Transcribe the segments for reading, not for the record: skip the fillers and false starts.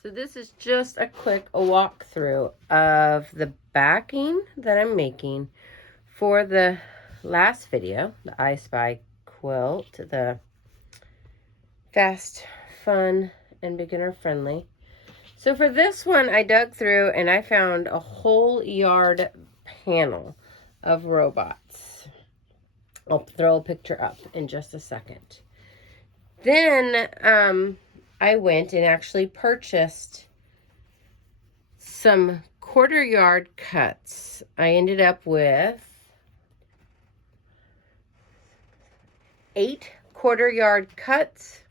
So this is just a quick walkthrough of the backing that I'm making for the last video, the ISpy quilt, the fast, fun, and beginner friendly. So for this one, I dug through and I found a whole yard panel of robots. I'll throw a picture up in just a second. Then I went and actually purchased some 1/4 yard cuts. I ended up with 8 1/4 yard cuts,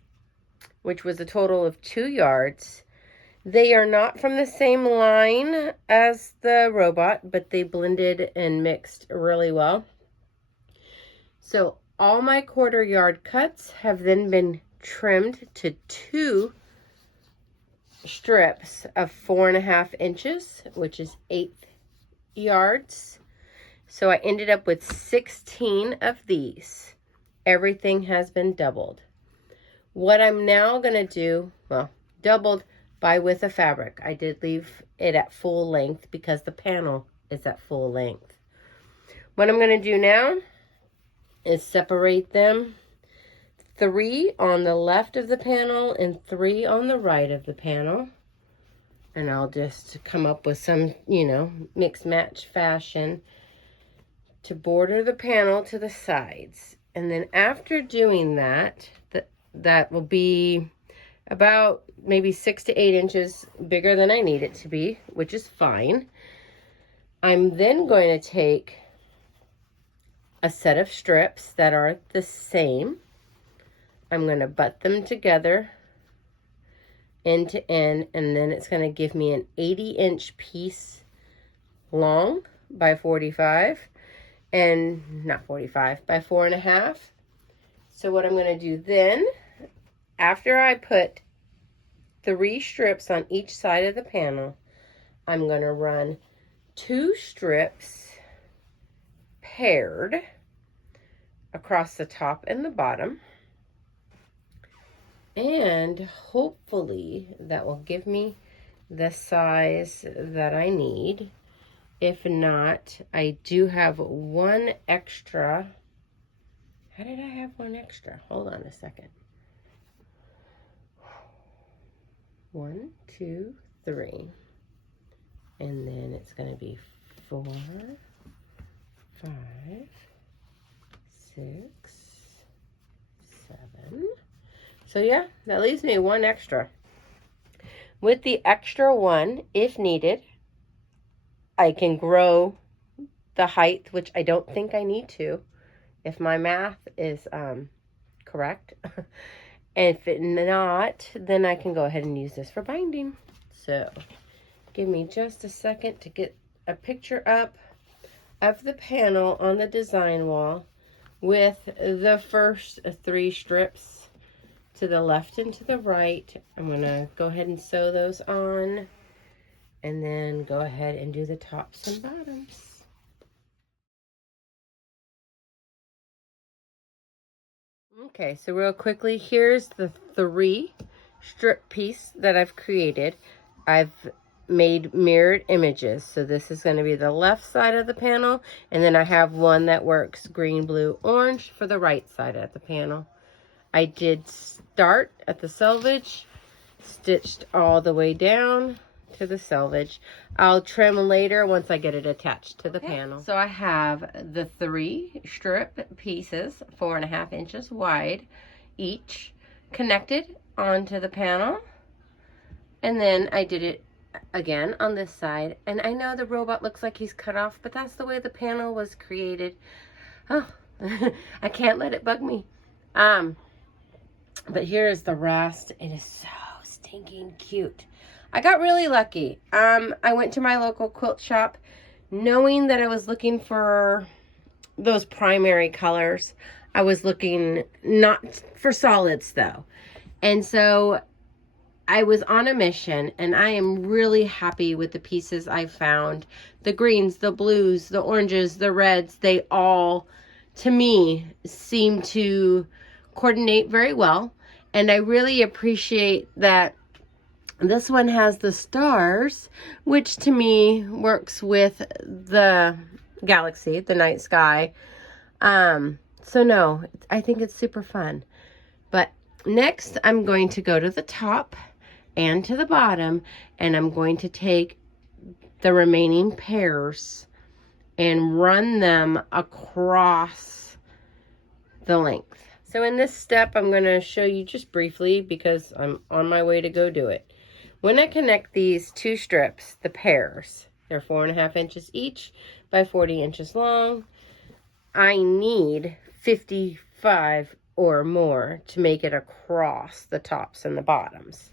which was a total of 2 yards. They are not from the same line as the robot, but they blended and mixed really well. So all my 1/4 yard cuts have then been trimmed to 2 strips of 4.5 inches, which is 8 yards. So I ended up with 16 of these. Everything has been doubled. What I'm now going to do, well, doubled by width of fabric. I did leave it at full length because the panel is at full length. What I'm going to do now is separate them 3 on the left of the panel and 3 on the right of the panel. And I'll just come up with some, mix match fashion to border the panel to the sides. And then after doing that, that will be about maybe 6 to 8 inches bigger than I need it to be, which is fine. I'm then going to take a set of strips that are the same. I'm going to butt them together end to end, and then it's going to give me an 80-inch piece long by 45, and not 45, by 4.5. So what I'm going to do then, after I put 3 strips on each side of the panel, I'm going to run 2 strips paired across the top and the bottom. And hopefully that will give me the size that I need. If not, I do have 1 extra. How did I have 1 extra? Hold on a second. 1, 2, 3. And then it's going to be 4, 5, 6, 7. So yeah, that leaves me 1 extra. With the extra 1, if needed, I can grow the height, which I don't think I need to, if my math is correct. And if it not, then I can go ahead and use this for binding. So give me just a second to get a picture up of the panel on the design wall with the first 3 strips to the left and to the right. I'm going to go ahead and sew those on and then go ahead and do the tops and bottoms. Okay, so real quickly, here's the 3 strip piece that I've created. I've made mirrored images. So this is going to be the left side of the panel, and then I have one that works green, blue, orange for the right side of the panel. I did start at the selvage, stitched all the way down to the selvage. I'll trim later once I get it attached to the panel. So I have the 3 strip pieces, 4.5 inches wide each, connected onto the panel. And then I did it again on this side. And I know the robot looks like he's cut off, but that's the way the panel was created. Oh, I can't let it bug me. But here's the rest. It is so stinking cute. I got really lucky. I went to my local quilt shop knowing that I was looking for those primary colors. I was looking not for solids though. And so I was on a mission, and I am really happy with the pieces I found. The greens, the blues, the oranges, the reds, they all, to me, seem to coordinate very well. And I really appreciate that This one has the stars, which to me works with the galaxy, the night sky. So no, I think it's super fun. But next I'm going to go to the top and to the bottom, and I'm going to take the remaining pairs and run them across the length. So in this step, I'm going to show you just briefly because I'm on my way to go do it. When I connect these two strips, the pairs, they're 4.5 inches each by 40 inches long. I need 55 or more to make it across the tops and the bottoms.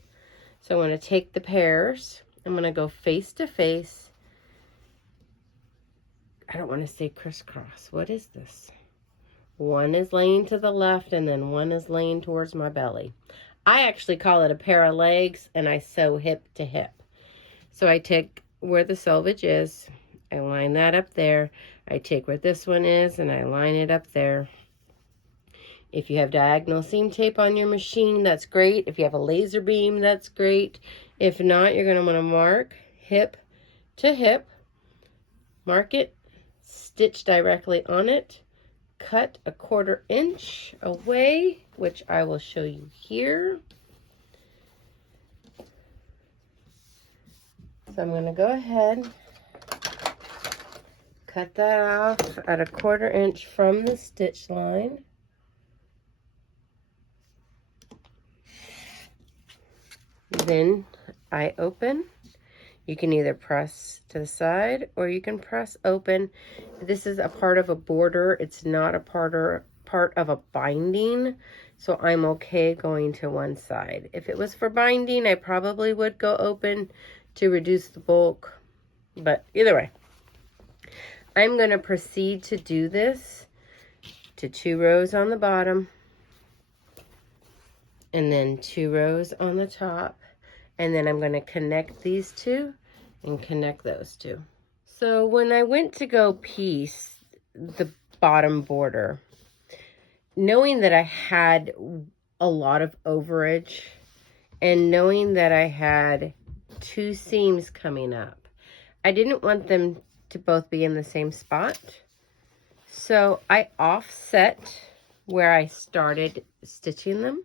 So I'm going to take the pairs, I'm going to go face to face. I don't want to say crisscross. What is this? One is laying to the left and then one is laying towards my belly. I actually call it a pair of legs, and I sew hip to hip. So I take where the selvage is, I line that up there. I take where this one is and I line it up there. If you have diagonal seam tape on your machine, that's great. If you have a laser beam, that's great. If not, you're going to want to mark hip to hip, mark it, stitch directly on it, cut 1/4 inch away, which I will show you here. So I'm going to go ahead, cut that off at 1/4 inch from the stitch line. Then I open. You can either press to the side or you can press open. This is a part of a border. It's not a part of a binding, so I'm okay going to one side. If it was for binding, I probably would go open to reduce the bulk, but either way. I'm going to proceed to do this to 2 rows on the bottom and then 2 rows on the top. And then I'm going to connect these two and connect those two. So when I went to go piece the bottom border, knowing that I had a lot of overage and knowing that I had 2 seams coming up, I didn't want them to both be in the same spot. So I offset where I started stitching them.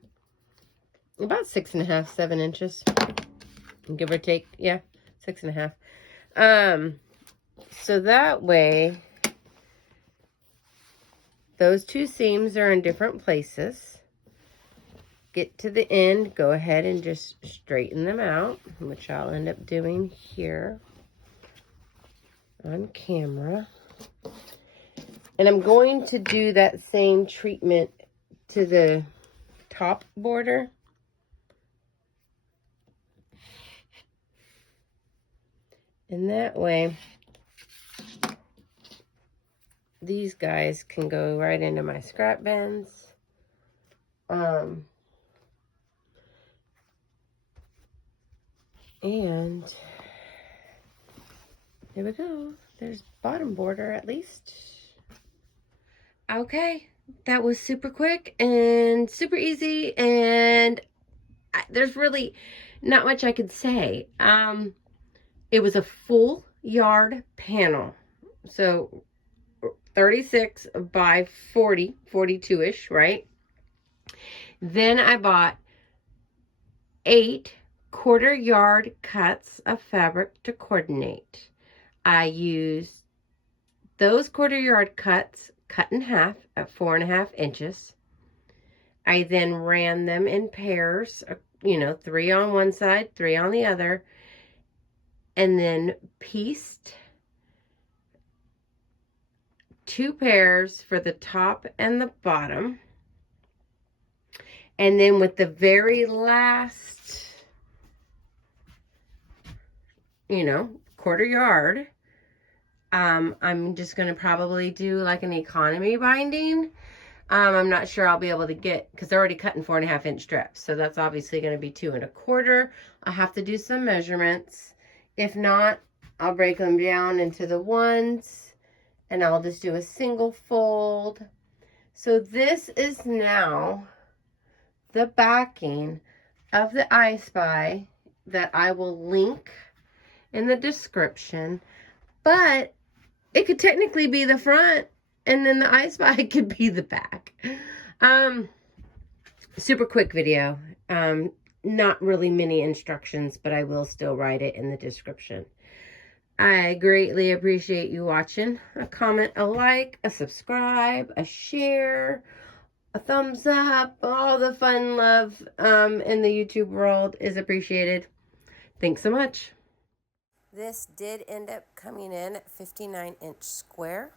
About 6.5, 7 inches, give or take. Yeah, 6.5. So that way, those 2 seams are in different places. Get to the end, go ahead and just straighten them out, which I'll end up doing here on camera. And I'm going to do that same treatment to the top border. And that way, these guys can go right into my scrap bins. And there we go. There's bottom border at least. Okay, that was super quick and super easy, and there's really not much I could say. It was a full yard panel, so 36 by 40, 42-ish, right? Then I bought 8 1/4 yard cuts of fabric to coordinate. I used those 1/4 yard cuts cut in half at 4.5 inches. I then ran them in pairs, 3 on one side, 3 on the other, and then pieced 2 pairs for the top and the bottom. And then with the very last, 1/4 yard, I'm just going to probably do like an economy binding. I'm not sure I'll be able to get, because they're already cut in 4.5 inch strips. So that's obviously going to be 2 1/4. I'll have to do some measurements. If not, I'll break them down into the ones and I'll just do a single fold. So this is now the backing of the ISpy that I will link in the description, but it could technically be the front, and then the ISpy could be the back. Super quick video. Not really many instructions, but I will still write it in the description. I greatly appreciate you watching. A comment, a like, a subscribe, a share, a thumbs up. All the fun love in the YouTube world is appreciated. Thanks so much. This did end up coming in at 59-inch square.